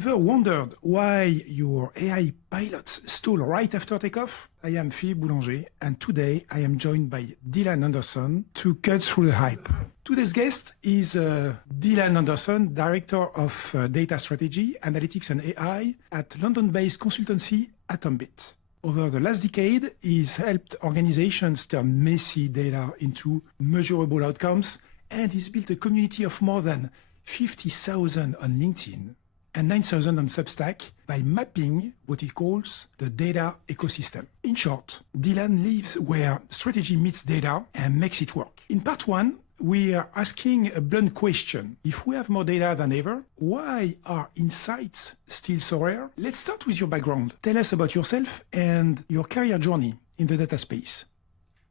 Ever wondered why your AI pilots stall right after takeoff? I am Philippe Boulanger, and today I am joined by Dylan Anderson to cut through the hype. Today's guest is Dylan Anderson, Director of Data Strategy, Analytics and AI at London-based consultancy Atombit. Over the last decade, he's helped organizations turn messy data into measurable outcomes, and he's built a community of more than 50,000 on LinkedIn and 9,000 on Substack by mapping what he calls the data ecosystem. In short, Dylan lives where strategy meets data and makes it work. In part one, we are asking a blunt question. If we have more data than ever, why are insights still so rare? Let's start with your background. Tell us about yourself and your career journey in the data space.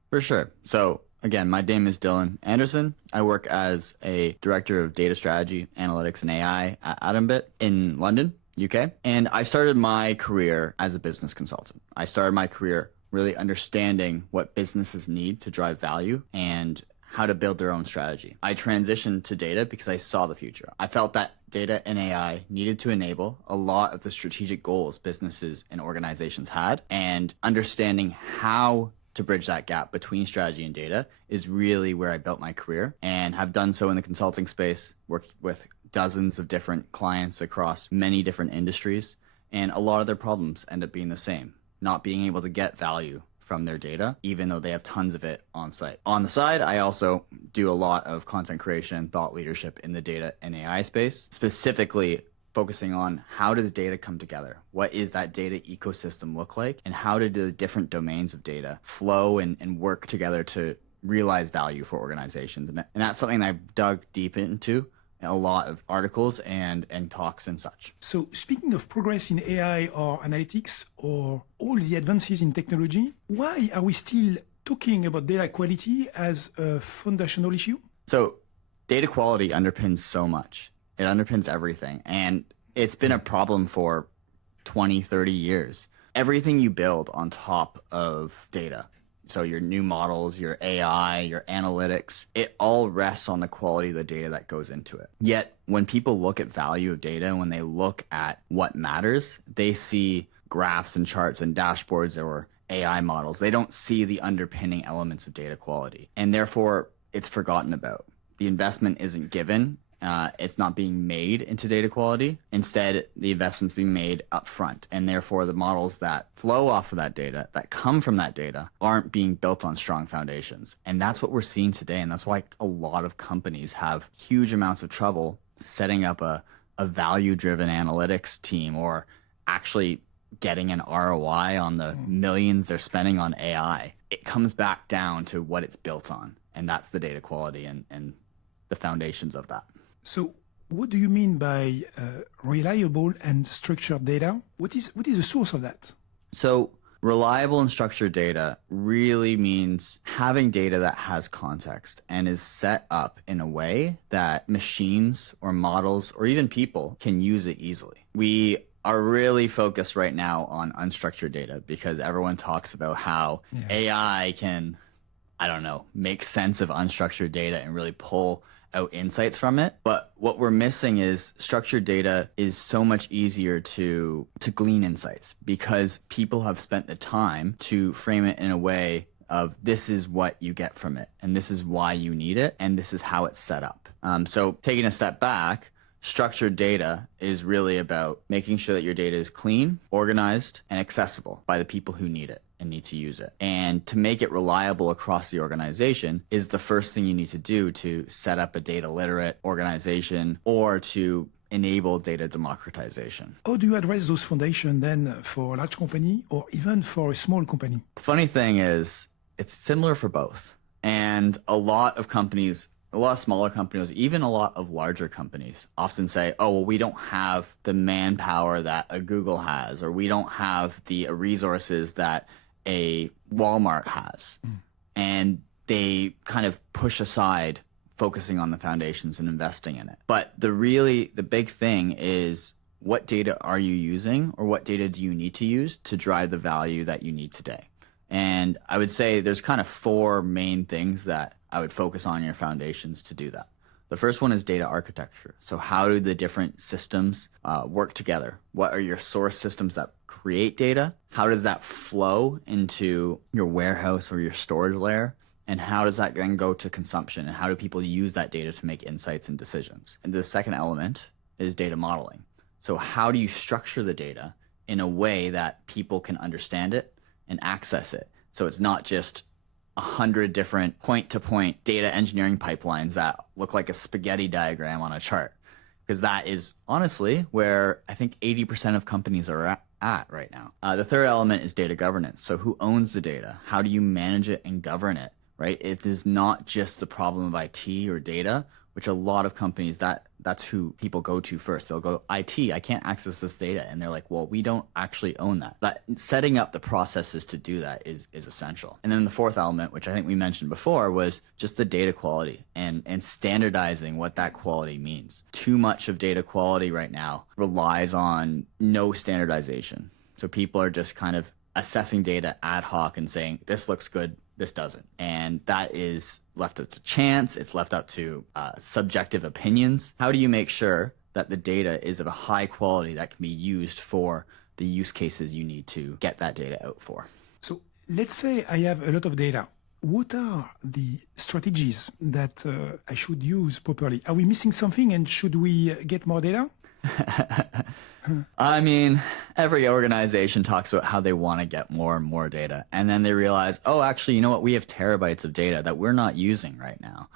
For sure. So again, my name is Dylan Anderson. I work as a director of data strategy, analytics, and AI at Atombit in London, UK. And I started my career as a business consultant. I started my career really understanding what businesses need to drive value and how to build their own strategy. I transitioned to data because I saw the future. I felt that data and AI needed to enable a lot of the strategic goals businesses and organizations had, and understanding how to bridge that gap between strategy and data is really where I built my career, and have done so in the consulting space, worked with dozens of different clients across many different industries, and a lot of their problems end up being the same, not being able to get value from their data, even though they have tons of it on site. On the side, I also do a lot of content creation, thought leadership in the data and AI space, specifically focusing on how do the data come together? What is that data ecosystem look like? And how do the different domains of data flow and work together to realize value for organizations? And that's something that I've dug deep into a lot of articles and talks and such. So speaking of progress in AI or analytics or all the advances in technology, why are we still talking about data quality as a foundational issue? So data quality underpins so much. It underpins everything. And it's been a problem for 20, 30 years. Everything you build on top of data, so your new models, your AI, your analytics, it all rests on the quality of the data that goes into it. Yet when people look at value of data, when they look at what matters, they see graphs and charts and dashboards or AI models. They don't see the underpinning elements of data quality. And therefore, it's forgotten about. The investment isn't given. It's not being made into data quality. Instead, the investment's being made up front, and therefore the models that flow off of that data, that come from that data, aren't being built on strong foundations. And that's what we're seeing today, and that's why a lot of companies have huge amounts of trouble setting up a value-driven analytics team, or actually getting an ROI on the millions they're spending on AI. It comes back down to what it's built on, and that's the data quality and the foundations of that. So what do you mean by reliable and structured data? What is the source of that? So reliable and structured data really means having data that has context and is set up in a way that machines or models or even people can use it easily. We are really focused right now on unstructured data because everyone talks about how AI can, make sense of unstructured data and really pull out insights from it. But what we're missing is structured data is so much easier to glean insights because people have spent the time to frame it in a way of this is what you get from it and this is why you need it and this is how it's set up. So taking a step back, structured data is really about making sure that your data is clean, organized, and accessible by the people who need it and need to use it. And to make it reliable across the organization is the first thing you need to do to set up a data literate organization or to enable data democratization. How do you address those foundations then for a large company or even for a small company? The funny thing is, it's similar for both. And a lot of smaller companies, even a lot of larger companies often say, oh, well, we don't have the manpower that a Google has, or we don't have the resources that a Walmart has. And they kind of push aside focusing on the foundations and investing in it. But the big thing is, what data are you using, or what data do you need to use to drive the value that you need today? And I would say there's kind of four main things that I would focus on your foundations to do that. The first one is data architecture. So how do the different systems work together? What are your source systems that create data? How does that flow into your warehouse or your storage layer? And how does that then go to consumption? And how do people use that data to make insights and decisions? And the second element is data modeling. So how do you structure the data in a way that people can understand it and access it? So it's not just 100 different point-to-point data engineering pipelines that look like a spaghetti diagram on a chart. Because that is honestly where I think 80% of companies are at right now. The third element is data governance. So who owns the data? How do you manage it and govern it, right? It is not just the problem of IT or data, which a lot of companies, that's who people go to first. They'll go, IT, I can't access this data. And they're like, well, we don't actually own that. But setting up the processes to do that is essential. And then the fourth element, which I think we mentioned before, was just the data quality and standardizing what that quality means. Too much of data quality right now relies on no standardization. So people are just kind of assessing data ad hoc and saying, this looks good, this doesn't. And that is left up to chance. It's left up to subjective opinions. How do you make sure that the data is of a high quality that can be used for the use cases you need to get that data out for? So let's say I have a lot of data. What are the strategies that I should use properly? Are we missing something and should we get more data? I mean, every organization talks about how they want to get more and more data. And then they realize, oh, actually, you know what? We have terabytes of data that we're not using right now.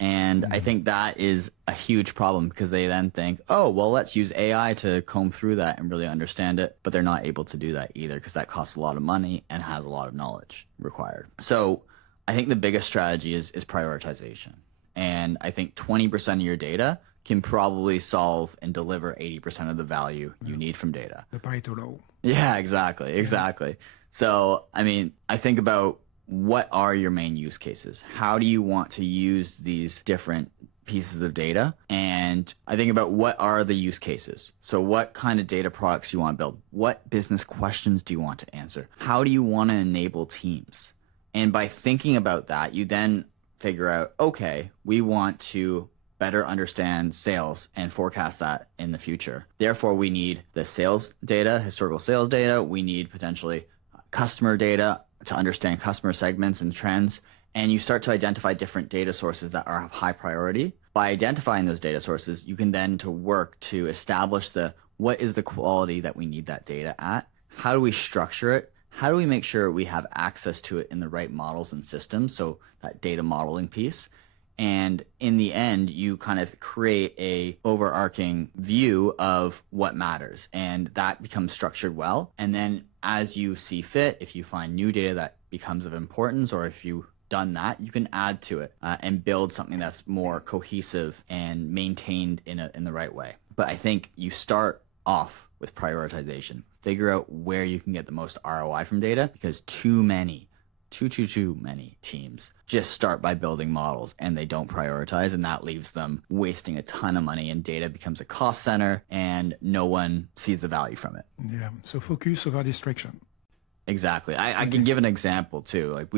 And I think that is a huge problem because they then think, oh, well, let's use AI to comb through that and really understand it. But they're not able to do that either because that costs a lot of money and has a lot of knowledge required. So I think the biggest strategy is prioritization. And I think 20% of your data can probably solve and deliver 80% of the value you need from data. The Pareto law. Yeah, exactly. So, I mean, I think about what are your main use cases? How do you want to use these different pieces of data? And I think about what are the use cases? So what kind of data products you want to build? What business questions do you want to answer? How do you want to enable teams? And by thinking about that, you then figure out, okay, we want to better understand sales and forecast that in the future. Therefore, we need the sales data, historical sales data. We need potentially customer data to understand customer segments and trends. And you start to identify different data sources that are of high priority. By identifying those data sources, you can then to work to establish what is the quality that we need that data at? How do we structure it? How do we make sure we have access to it in the right models and systems? So that data modeling piece. And in the end, you kind of create a overarching view of what matters. And that becomes structured well. And then as you see fit, if you find new data that becomes of importance, or if you've done that, you can add to it and build something that's more cohesive and maintained in the right way. But I think you start off with prioritization. Figure out where you can get the most ROI from data, because too many teams just start by building models and they don't prioritize, and that leaves them wasting a ton of money, and data becomes a cost center and no one sees the value from it. Yeah, so focus over distraction. Exactly. I can give an example too. Like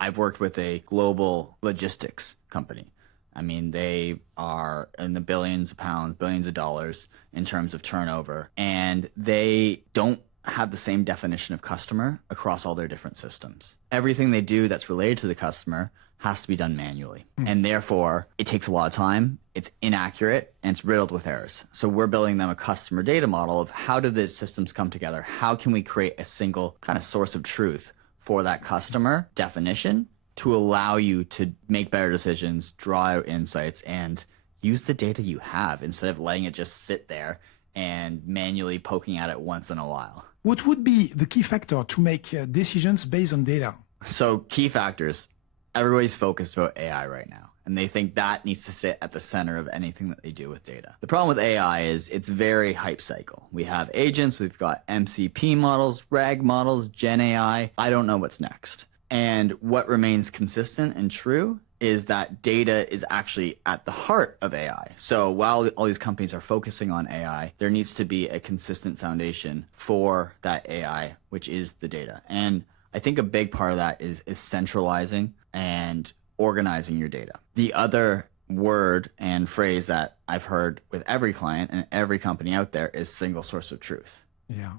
I've worked with a global logistics company. I mean, they are in the billions of pounds, billions of dollars in terms of turnover, and they don't have the same definition of customer across all their different systems. Everything they do that's related to the customer has to be done manually. And therefore, it takes a lot of time, it's inaccurate, and it's riddled with errors. So we're building them a customer data model of how do the systems come together? How can we create a single kind of source of truth for that customer definition to allow you to make better decisions, draw out insights, and use the data you have instead of letting it just sit there and manually poking at it once in a while. What would be the key factor to make decisions based on data? So key factors, everybody's focused about AI right now, and they think that needs to sit at the center of anything that they do with data. The problem with AI is it's very hype cycle. We have agents, we've got MCP models, RAG models, Gen AI. I don't know what's next. And what remains consistent and true is that data is actually at the heart of AI. So while all these companies are focusing on AI, there needs to be a consistent foundation for that AI, which is the data. And I think a big part of that is centralizing and organizing your data. The other word and phrase that I've heard with every client and every company out there is single source of truth. Yeah.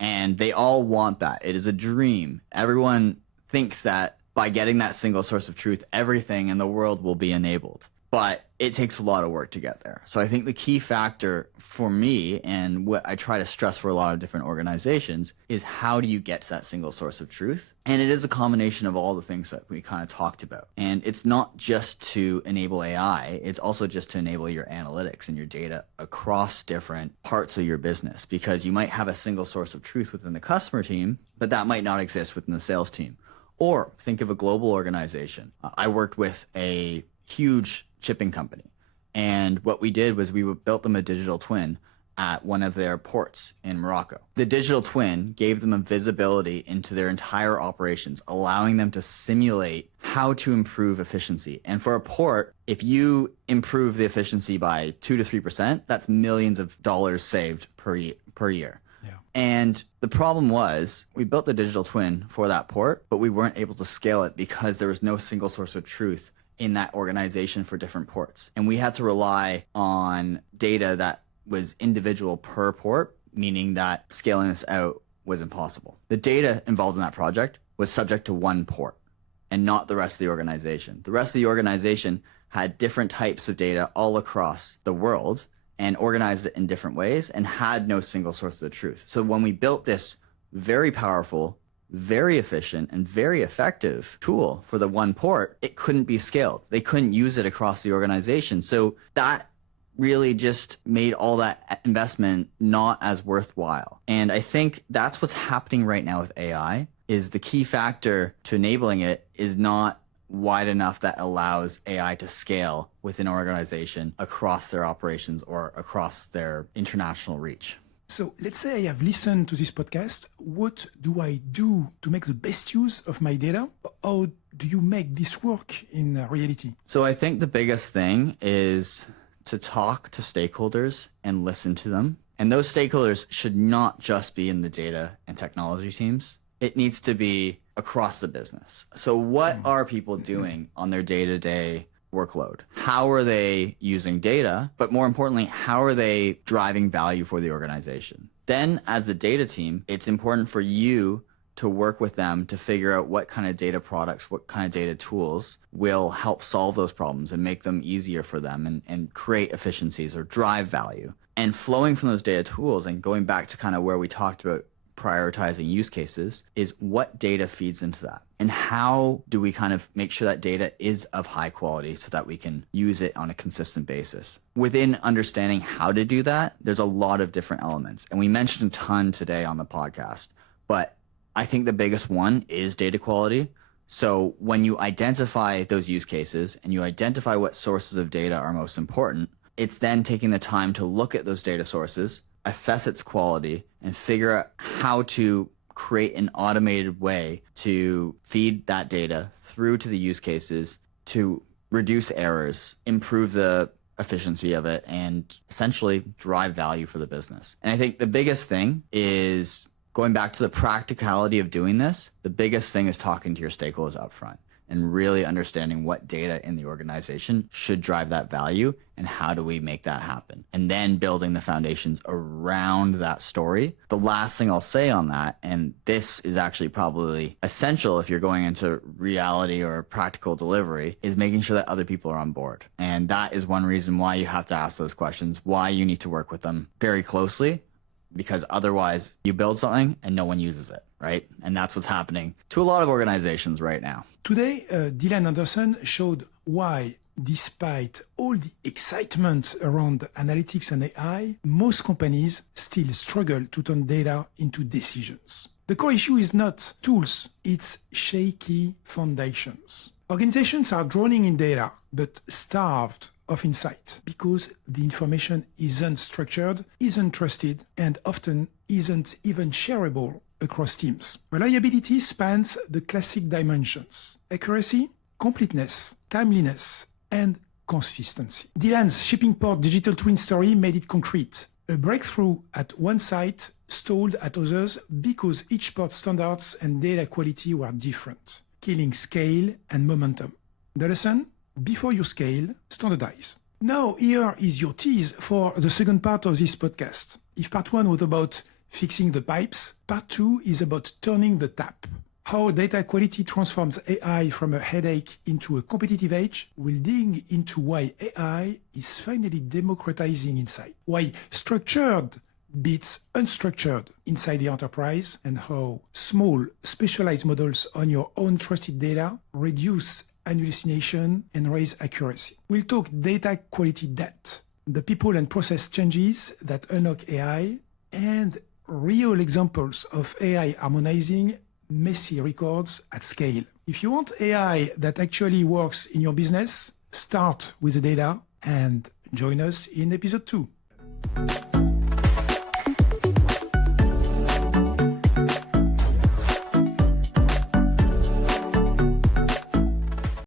And they all want that. It is a dream. Everyone thinks that by getting that single source of truth, everything in the world will be enabled. But it takes a lot of work to get there. So I think the key factor for me, and what I try to stress for a lot of different organizations, is how do you get to that single source of truth? And it is a combination of all the things that we kind of talked about. And it's not just to enable AI, it's also just to enable your analytics and your data across different parts of your business, because you might have a single source of truth within the customer team, but that might not exist within the sales team. Or think of a global organization. I worked with a huge shipping company. And what we did was we built them a digital twin at one of their ports in Morocco. The digital twin gave them a visibility into their entire operations, allowing them to simulate how to improve efficiency. And for a port, if you improve the efficiency by 2 to 3%, that's millions of dollars saved per year. Yeah. And the problem was we built the digital twin for that port, but we weren't able to scale it because there was no single source of truth in that organization for different ports. And we had to rely on data that was individual per port, meaning that scaling this out was impossible. The data involved in that project was subject to one port and not the rest of the organization. The rest of the organization had different types of data all across the world and organized it in different ways and had no single source of the truth. So when we built this very powerful, very efficient, and very effective tool for the one port, it couldn't be scaled. They couldn't use it across the organization. So that really just made all that investment not as worthwhile. And I think that's what's happening right now with AI, is the key factor to enabling it is not wide enough that allows AI to scale within an organization across their operations or across their international reach. So let's say I have listened to this podcast. What do I do to make the best use of my data? How do you make this work in reality? So I think the biggest thing is to talk to stakeholders and listen to them. And those stakeholders should not just be in the data and technology teams. It needs to be across the business. So what are people doing on their day-to-day workload? How are they using data? But more importantly, how are they driving value for the organization? Then as the data team, it's important for you to work with them to figure out what kind of data products, what kind of data tools will help solve those problems and make them easier for them and create efficiencies or drive value. And flowing from those data tools and going back to kind of where we talked about prioritizing use cases is what data feeds into that and how do we kind of make sure that data is of high quality so that we can use it on a consistent basis. Within understanding how to do that, there's a lot of different elements, and we mentioned a ton today on the podcast, but I think the biggest one is data quality. So when you identify those use cases and you identify what sources of data are most important, it's then taking the time to look at those data sources, assess its quality, and figure out how to create an automated way to feed that data through to the use cases to reduce errors, improve the efficiency of it, and essentially drive value for the business. And I think the biggest thing is going back to the practicality of doing this. The biggest thing is talking to your stakeholders up front and really understanding what data in the organization should drive that value and how do we make that happen. And then building the foundations around that story. The last thing I'll say on that, and this is actually probably essential if you're going into reality or practical delivery, is making sure that other people are on board. And that is one reason why you have to ask those questions, why you need to work with them very closely, because otherwise you build something and no one uses it, right? And that's what's happening to a lot of organizations right now. Today, Dylan Anderson showed why, despite all the excitement around analytics and AI, most companies still struggle to turn data into decisions. The core issue is not tools, it's shaky foundations. Organizations are drowning in data, but starved of insight because the information isn't structured, isn't trusted, and often isn't even shareable across teams. Reliability spans the classic dimensions: accuracy, completeness, timeliness, and consistency. Dylan's shipping port digital twin story made it concrete. A breakthrough at one site stalled at others because each port standards and data quality were different, killing scale and momentum. The lesson? before you scale, standardize. Now, here is your tease for the second part of this podcast. If part 1 was about fixing the pipes, part 2 is about turning the tap. How data quality transforms AI from a headache into a competitive edge. We'll dig into why AI is finally democratizing insight, why structured beats unstructured inside the enterprise, and how small, specialized models on your own trusted data reduce hallucination and raise accuracy. We'll talk data quality debt, the people and process changes that unlock AI, and real examples of AI harmonizing messy records at scale. If you want AI that actually works in your business, start with the data and join us in episode 2.